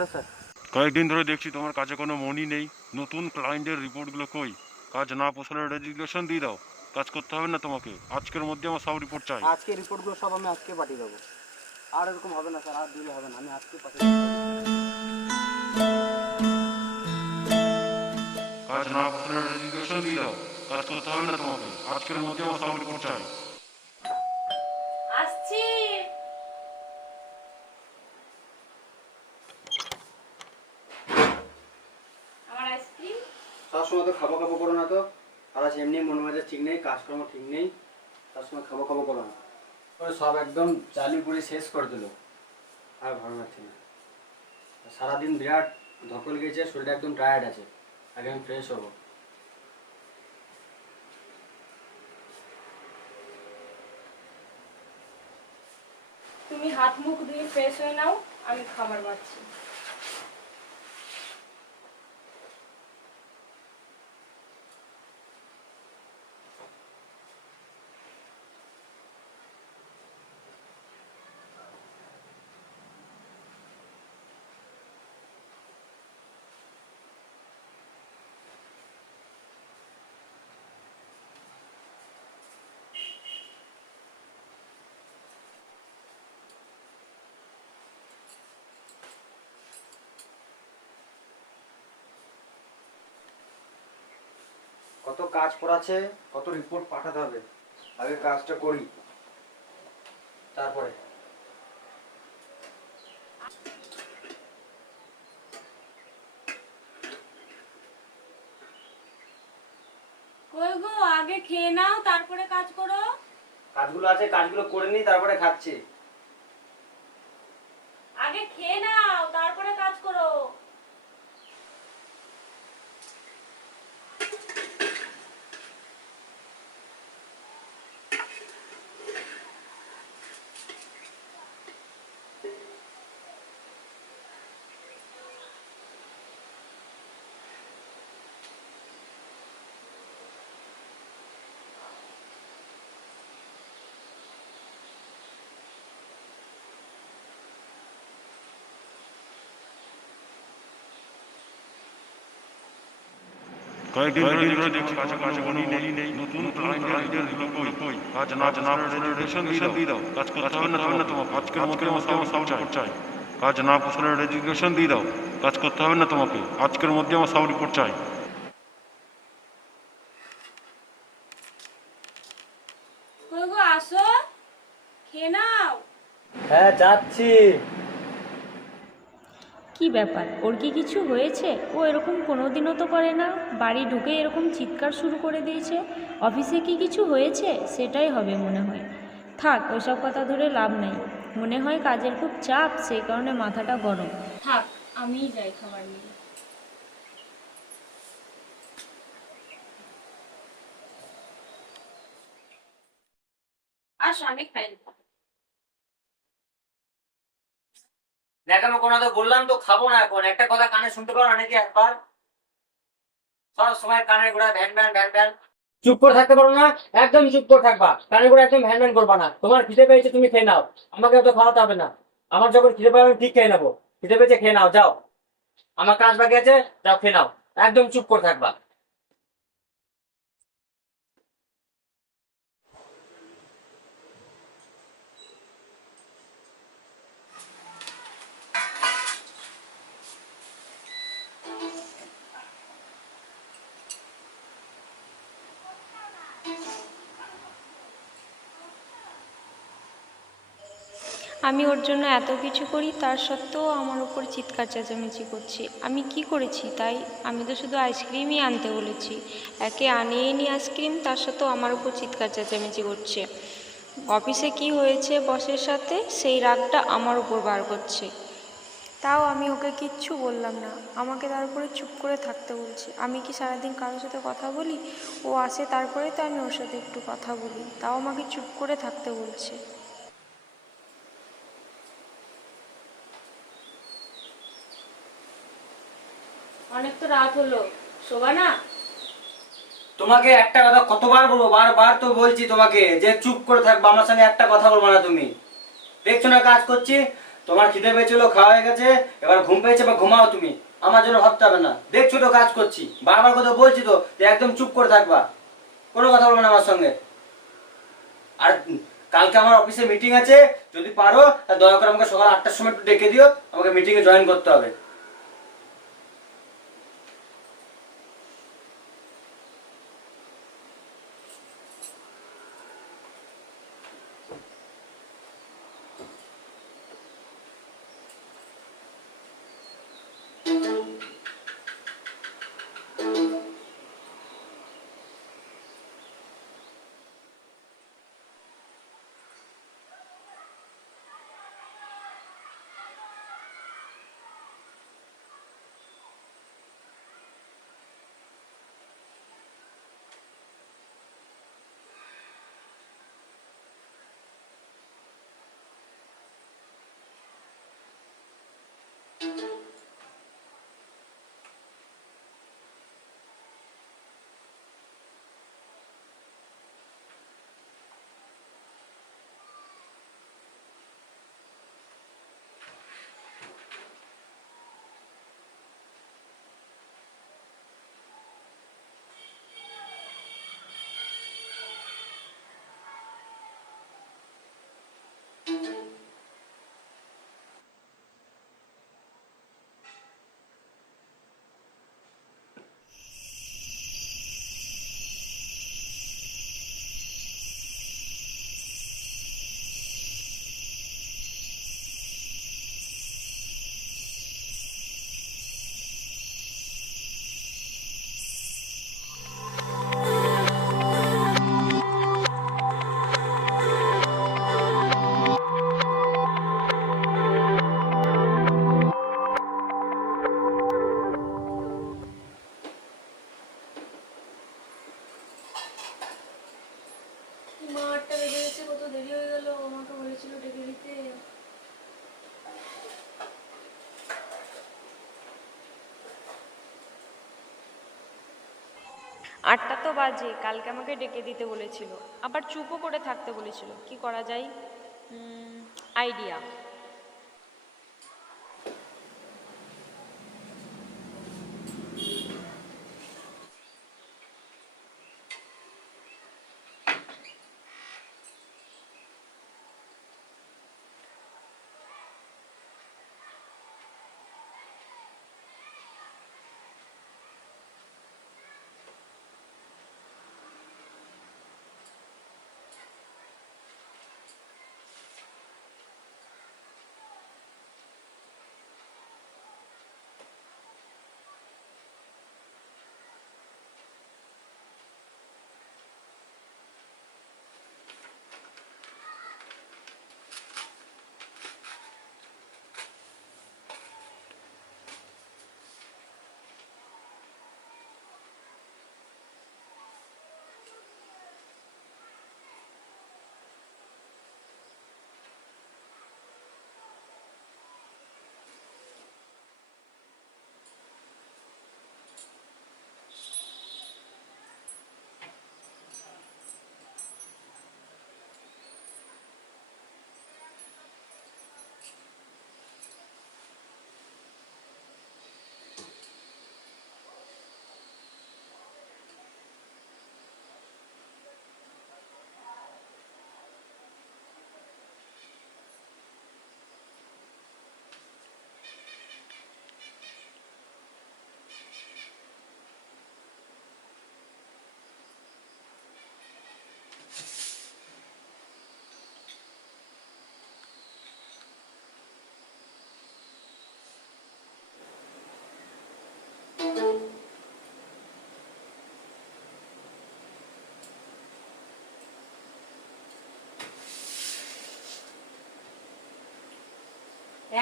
Hello sir. কয়েকদিন ধরে দেখছি তোমার কাছে কোনো মনই নেই। নতুন ক্লায়েন্টের রিপোর্টগুলো কই? কাজ না পোষালে রেজিগনেশন দিয়ে দাও। কাজ করতে হবে না তোমাকে। আজকের মধ্যে আমার সব রিপোর্ট চাই। আজকে রিপোর্টগুলো সব আমি আজকে পাঠিয়ে দেবো। আর এরকম হবে না স্যার, আর দিলে হবে না, আমি আজকে পাঠিয়ে দেবো। কাজ না পোষালে রেজিগনেশন দিয়ে দাও। কাজ করতে হবে না তোমাকে। আজকের মধ্যে আমার সব রিপোর্ট চাই। আসছি। আমার আইসক্রিম। সবসময় তো খাবো খাবো করো না তো। আর আজ এমনি মনে মাঝে ঠিক নেই, কাজকর্ম ঠিক নেই, সবসময় খাবো খাবো করো না। সব একদম চালি পুড়ে শেষ করে দিল, আর ভালো লাগছে না। সারাদিন বিরাট ধকল গেছে, শরীরটা একদম টায়ার্ড আছে। আগে আমি ফ্রেশ হবো। তুমি হাত মুখ ধুয়ে ফ্রেশ হয়ে নাও, আমি খাবার বাড়ছি। কত কাজ পড়াছে, কত রিপোর্ট পাঠাতে হবে, আগে কাজটা করি তারপরে। কই গো, আগে খেয়ে নাও তারপরে কাজ করো। কাজগুলো আছে, কাজগুলো করে নিই তারপরে খাচ্ছি। আগে খেয়ে নাও তারপরে কাজ করো। কয়েকদিন ধরে দেখছি কাছে কোনো মনই নেই। নতুন ক্লায়েন্টের রিপোর্ট কই? কাজ না পোষালে রেজিগনেশন দিয়ে দাও। কাজ করতে হবে না তোমাকে। আজকের মধ্যে আমার সব রিপোর্ট চাই। কাজ না পোষালে রেজিগনেশন দিয়ে দাও। কাজ করতে হবে না তোমাকে। আজকের মধ্যে আমার সব রিপোর্ট চাই। কই গো, আসো, খেয়ে নাও। হ্যাঁ যাচ্ছি। কি ব্যাপার, ওর কি কিছু হয়েছে? ও এরকম কোনোদিনও তো করে না। বাড়ি ঢুকে এরকম চিৎকার শুরু করে দিয়েছে। অফিসে কি কিছু হয়েছে? সেটাই হবে মনে হয়। থাক, ওইসব কথা ধরে লাভ নাই। মনে হয় কাজের খুব চাপ, সেই কারণে মাথাটা গরম। থাক, আমিই যাই খাবার নিয়ে। আসো, আমি খাই। দেখানো কোনো তো বললাম তো খাবো না এখন। একটা কথা কানে শুনতে পারো নাকি একবার? সব সময় কানের গোড়া ভ্যান ভ্যান ভ্যান ভ্যান। চুপ করে থাকতে পারো না? একদম চুপ করে থাকবা, কানের গোড়া একদম ভ্যান ভ্যান করবা না। তোমার খিদে পেয়েছে, তুমি খেয়ে নাও, আমাকে তো খাওয়াতে হবে না। আমার যখন খিদে পাবে আমি ঠিক খেয়ে নেবো। খিদে পেয়েছে খেয়ে নাও, যাও। আমার কাজ বাকি আছে, যাও খেয়ে নাও। একদম চুপ করে থাকবা। আমি ওর জন্য এত কিছু করি, তার সত্ত্বেও আমার উপর চিৎকার চেঁচামেচি করছে। আমি কি করেছি তাই? আমি তো শুধু আইসক্রিমই আনতে বলেছি। একে আনিয়ে নি আইসক্রিম, তার সত্ত্বেও আমার উপর চিৎকার চেঁচামেচি করছে। অফিসে কি হয়েছে বসের সাথে, সেই রাগটা আমার উপর বার করছে। তাও আমি ওকে কিচ্ছু বললাম না, আমাকে তার উপরে চুপ করে থাকতে বলছে। আমি কি সারাদিন কারোর সাথে কথা বলি? ও আসে তারপরে তো আমি ওর সাথে একটু কথা বলি, তাও আমাকে চুপ করে থাকতে বলছে। অনেক তো রাত হলো, শোবা না? তোমাকে একটা কথা কতবার বলবো, বারবার তো বলছি তোমাকে যে চুপ করে থাকবা, আমার সঙ্গে একটা কথা বলবো না তুমি। দেখছো না কাজ করছি, তোমার খিদে পেয়েছিল, খাওয়া হয়ে গেছে, এবার ঘুম পেয়েছে বা ঘুমাও তুমি, আমার জন্য ভাবতে হবে না। দেখছো তো কাজ করছি, বারবার কথা বলছি তো যে একদম চুপ করে থাকবা, কোনো কথা বলবে না আমার সঙ্গে। আর কালকে আমার অফিসে মিটিং আছে, যদি পারো তা দয়া করে আমাকে সকাল 8টার সময় একটু ডেকে দিও, আমাকে মিটিংয়ে জয়েন করতে হবে। মা 8টা বেজে গেছে, কত দেরি হয়ে গেল, আমাকে বলেছিল ডেকে দিতে। আটটা তো বাজে, কালকে আমাকে ডেকে দিতে বলেছিল, আবার চুপও করে থাকতে বলেছিল। কি করা যায়? আইডিয়া।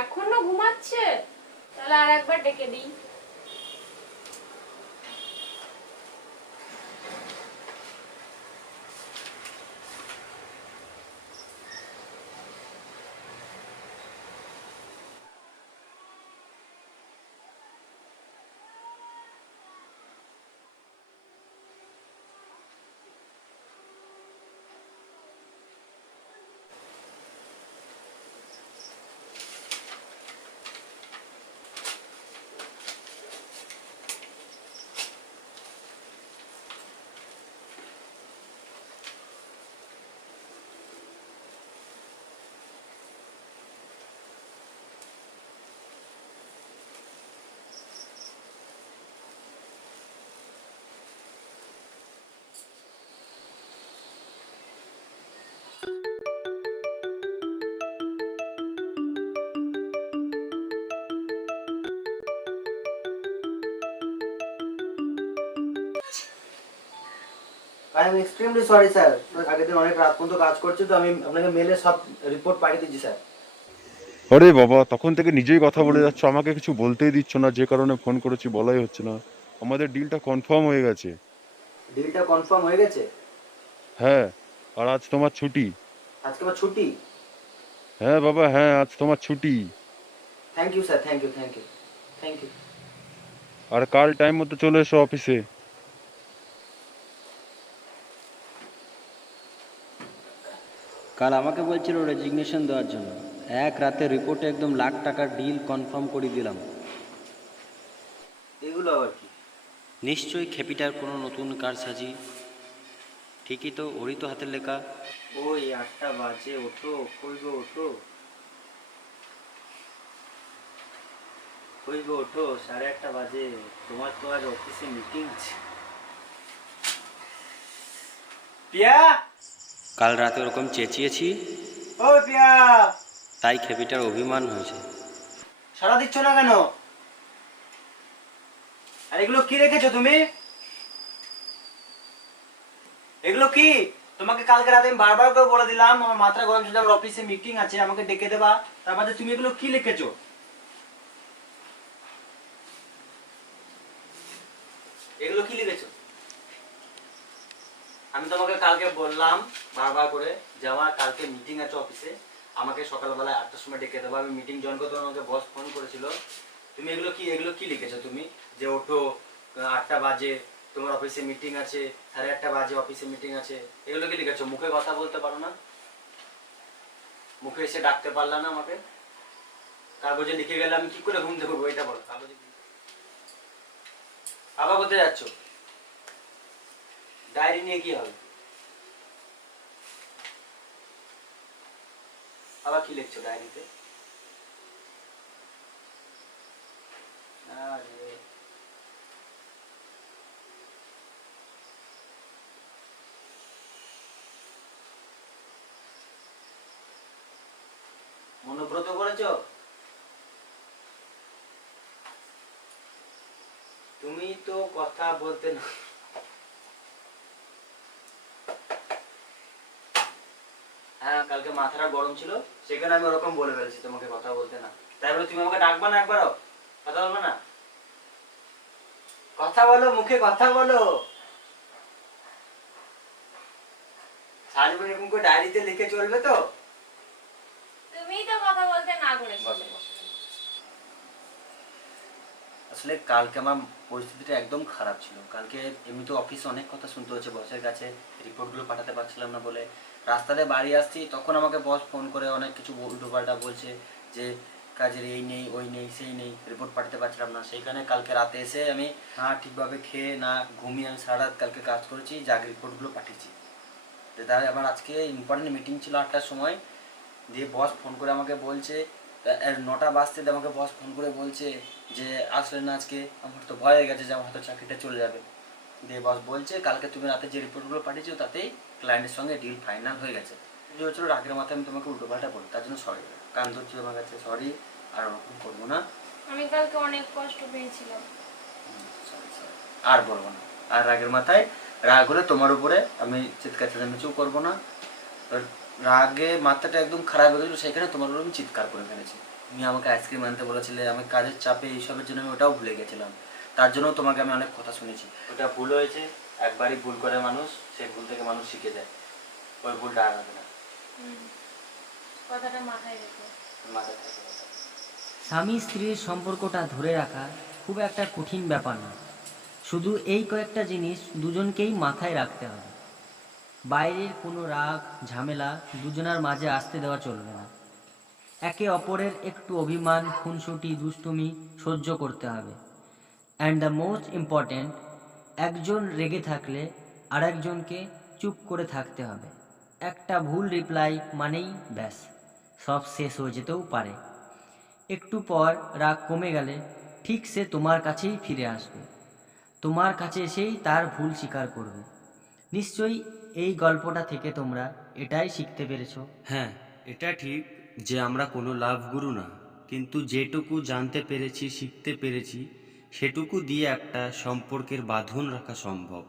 এখনো ঘুমাচ্ছে? তাহলে আর একবার ডেকে দিই। I am extremely sorry sir, আগের দিন অনেক রাত পর্যন্ত কাজ করছি, তো আমি আপনাকে মেলে সব রিপোর্ট পাঠিয়ে দিচ্ছি স্যার। আরে বাবা, তখন থেকে নিজেই কথা বলে যাচ্ছ, আমাকে কিছু বলতেই দিচ্ছ না, যে কারণে ফোন করেছি বলাই হচ্ছে না। আমাদের ডিলটা কনফার্ম হয়ে গেছে। ডিলটা কনফার্ম হয়ে গেছে? হ্যাঁ, আর আজ তোমার ছুটি। আজকে আমার ছুটি? হ্যাঁ বাবা, হ্যাঁ, আজ তোমার ছুটি। Thank you sir, thank you, thank you, thank you. আর কাল টাইম মতো চলে এসো অফিসে। কাল আমাকে বলছিল রেজিগনেশন দেওয়ার জন্য, এক রাতে রিপোর্টে একদম লাখ টাকার ডিল কনফার্ম করে দিলাম। এগুলো আবার কি? নিশ্চয়ই খেপিটার কোনো নতুন কারসাজি। ঠিকই তো, ওরই তো হাতের লেখা। ওই 8টা বাজে, ওঠো, কই গো ওঠো, কই গো ওঠো, 8:30 বাজে, তোমার তো আজ অফিসে মিটিং আছে। পিয়া, কাল রাতে ওরকম চেঁচিয়েছি, ও পিয়া, তাই খেপিটার অভিমান হয়েছে। সাড়া দিচ্ছ না কেন? আর এগুলো কি রেখেছো তুমি? এগুলো কি? তোমাকে কালকে রাতে আমি বারবার করে বলে দিলাম আমার মাথা গরম ছিল, আমার অফিসে মিটিং আছে, আমাকে ডেকে দেবা, তার মধ্যে তুমি এগুলো কি লিখেছো? এগুলো কি লিখেছো? আমি তোমাকে কালকে বললাম বারবার করে যে আমার কালকে মিটিং আছে অফিসে, আমাকে সকালবেলা 8টার সময় ডেকে দেবো, আমি মিটিং জয়েন করতে আমাকে বস ফোন করেছিল। তুমি এগুলো কি লিখেছো তুমি? যে ওঠো 8টা বাজে তোমার অফিসে মিটিং আছে, 8:30 বাজে অফিসে মিটিং আছে, এগুলো কি লিখেছো? মুখে কথা বলতে পারো না? মুখে এসে ডাকতে পারলা না আমাকে? কাগজে লিখে গেলে আমি কি করে ঘুম থেকে উঠবো, এটা বলো। কাগজে আবার কোথায় যাচ্ছ? ডায়েরি নিয়ে কি হবে? আবার কি লিখছো ডায়েরিতে? আরে মনোব্রত করেছো? তুমি তো কথা বলতে না। হ্যাঁ, কালকে মাথাটা গরম ছিল, সেখানে আমি ওরকম বলে ফেলেছি তোমাকে কথা বলতে না। তাই বলে তুমি আমাকে ডাকবা না একবারও? কথা বলবে না? কথা বলো, মুখে কথা বলো। সারাজীবন এরকম করে ডায়েরিতে লিখে চলবে তো? তুমিই তো কথা বলতে না করেছো। আসলে কালকে আমার পরিস্থিতিটা একদম খারাপ ছিল। কালকে এমনি তো অফিসে অনেক কথা শুনতে হচ্ছে বসের কাছে, রিপোর্টগুলো পাঠাতে পারছিলাম না বলে। রাস্তাতে বাড়ি আসছি তখন আমাকে বস ফোন করে অনেক কিছু উল্টোপাল্টা বলছে, যে কাজের এই নেই, ওই নেই, সেই নেই, রিপোর্ট পাঠাতে পারছিলাম না। সেইখানে কালকে রাতে এসে আমি না ঠিকভাবে খেয়ে না ঘুমিয়ে আমি সারা রাত কালকে কাজ করেছি, যাক রিপোর্টগুলো পাঠিয়েছি। তাই আবার আজকে ইম্পর্টেন্ট মিটিং ছিল 8টার সময়, দিয়ে বস ফোন করে আমাকে বলছে, 9টা বাজতে আমাকে বস ফোন করে বলছে যে আসলে না আজকে। আমার তো ভয় হয়ে গেছে যে আমার হয়তো চাকরিটা চলে যাবে। দিয়ে বস বলছে কালকে তুমি রাতে যে রিপোর্টগুলো পাঠিয়েছো তাতেই ক্লায়েন্টের সঙ্গে ডিল ফাইনাল হয়ে গেছে। যে হচ্ছিল রাগের মাথায় আমি তোমাকে উল্টোপাল্টা বলি, তার জন্য সরি, কান ধরছি আমার কাছে, সরি, আর ওরকম করবো না। আমি কালকে অনেক কষ্ট পেয়েছিলাম। সরি সরি, আর বলবো না। আর রাগের মাথায় রাগ হলে তোমার উপরে আমি চিৎকার চেঁচামেচিও করবো না। রাগে মাথাটা একদম খারাপ হয়ে গেছিলো, সেখানে তোমার উপর আমি চিৎকার করে ফেলেছি। তুমি আমাকে আইসক্রিম আনতে বলেছিলে, আমি কাজের চাপে এইসবের জন্য আমি ওটাও ভুলে গেছিলাম। তার জন্য তোমাকে আমি অনেক কথা শুনেছি। ওটা ভুল হয়েছে, একবারই ভুল করে মানুষ, সেই ভুল থেকে মানুষ শিখে যায়, ওই ভুলটা আর হবে না। কথাটা মাথায় রেখো। মাথায় থাকবে কথা। স্বামী স্ত্রীর সম্পর্কটা ধরে রাখা খুব একটা কঠিন ব্যাপার না, শুধু এই কয়েকটা জিনিস দুজনকেই মাথায় রাখতে হবে। বাইরের কোনো রাগ ঝামেলা দুজনার মাঝে আসতে দেওয়া চলবে না। একে অপরের একটু অভিমান, খুনসুটি, দুষ্টুমি সহ্য করতে হবে। অ্যান্ড দ্য মোস্ট ইম্পর্ট্যান্ট, একজন রেগে থাকলে আরেকজনকে চুপ করে থাকতে হবে। একটা ভুল রিপ্লাই মানেই ব্যাস সব শেষ হয়ে যেতেও পারে। একটু পর রাগ কমে গেলে ঠিক সে তোমার কাছেই ফিরে আসবে, তোমার কাছে এসেই তার ভুল স্বীকার করবে। নিশ্চয়ই এই গল্পটা থেকে তোমরা এটাই শিখতে পেরেছো। হ্যাঁ, এটা ঠিক যে আমরা কোনো লাভ গুরু না, কিন্তু যেটুকু জানতে পেরেছি, শিখতে পেরেছি, সেটুকু দিয়ে একটা সম্পর্কের বাঁধন রাখা সম্ভব।